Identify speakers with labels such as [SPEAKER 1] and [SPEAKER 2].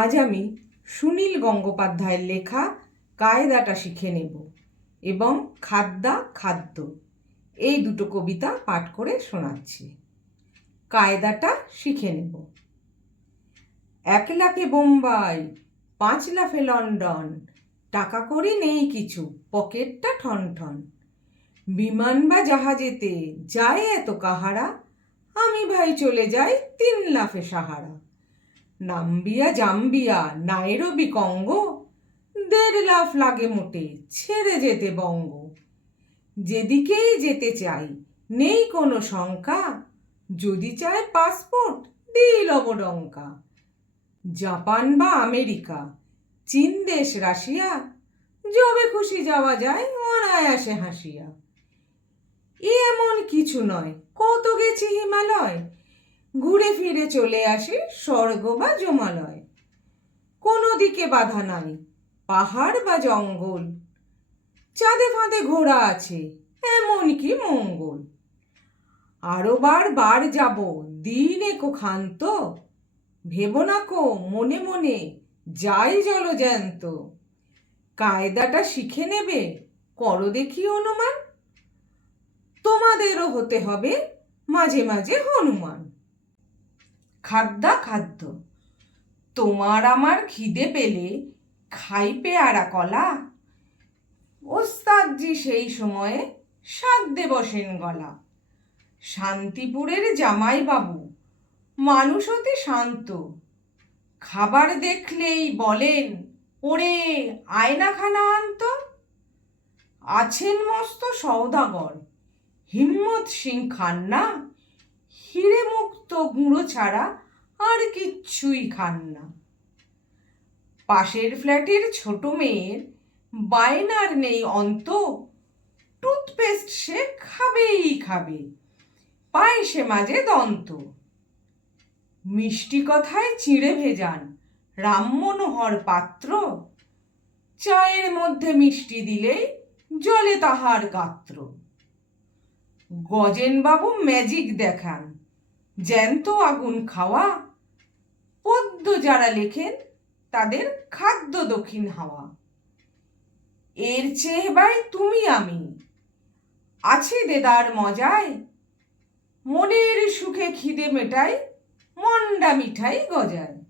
[SPEAKER 1] আজ আমি সুনীল গঙ্গোপাধ্যায়ের লেখা কায়দাটা শিখে নেব এবং খাদ্যা খাদ্য। এই দুটো কবিতা পাঠ করে শোনাচ্ছি। কায়দাটা শিখে নেব। এক লাখে বোম্বাই, পাঁচ লাফে লন্ডন, টাকা করি নেই কিছু, পকেটটা ঠন ঠন বিমান বা জাহাজেতে যায় এত কাহারা, আমি ভাই চলে যাই তিন লাফে Sahara. Namibia Zambia, Nairobi Congo, দেড় লাফ লাগে মোটে, ছেড়ে যেতে বঙ্গ। যেদিকেই যেতে চাই, নেই কোনো শঙ্কা, যদি চায় পাসপোর্ট দিই লবডঙ্কা জাপান বা আমেরিকা, চীন দেশ রাশিয়া, যবে খুশি যাওয়া যায়, অনায়াসে হাসিয়া। এমন কিছু নয়, কত গেছি হিমালয়, ঘুরে ফিরে চলে আসে স্বর্গ বা জমালয়। কোনো দিকে বাধা নাই, পাহাড় বা জঙ্গল। চাঁদে ফাঁদে ঘোড়া আছে এমন কি মঙ্গল। আরও বার বার যাব, দিন একো ক্ষান্ত। ভেব না কো, মনে মনে, যাই জল জ্যান্ত। কায়দাটা শিখে নেবে, করো দেখি অনুমান। তোমাদেরও হতে হবে, মাঝে মাঝে হনুমান। খাদ্যা খাদ্য। তোমার আমার খিদে পেলে খাই পেয়ারা কলা। ওস্তাদজি সেই সময়ে সাধ্যে বসেন গলা। শান্তিপুরের জামাই বাবু মানুষ অতি শান্ত। খাবার দেখলেই বলেন, ওরে, আয়নাখানা আনত? আছেন মস্ত সৌদাগর হিম্মত সিং খান্না, হিরে মুক্ত গুঁড়ো ছাড়া আর কিচ্ছুই খান না। পাশের ফ্ল্যাটের ছোট মেয়ের বায়নার নেই অন্ত, টুথপেস্ট সে খাবেই খাবে পায় সে মাঝে দন্ত। মিষ্টি কথায় চিড়ে ভেজান রামমনোহর পাত্র, চায়ের মধ্যে মিষ্টি দিলেই জলে তাহার গাত্র। গজেনবাবু ম্যাজিক দেখান জ্যান্ত আগুন খাওয়া পদ্য যারা লেখেন তাদের খাদ্য দক্ষিণ হাওয়া। এর চেয়ে ভাই তুমি আমি। আছে দেদার মজায়, মনের সুখে খিদে মেটায়, মন্ডা মিঠাই গজায়।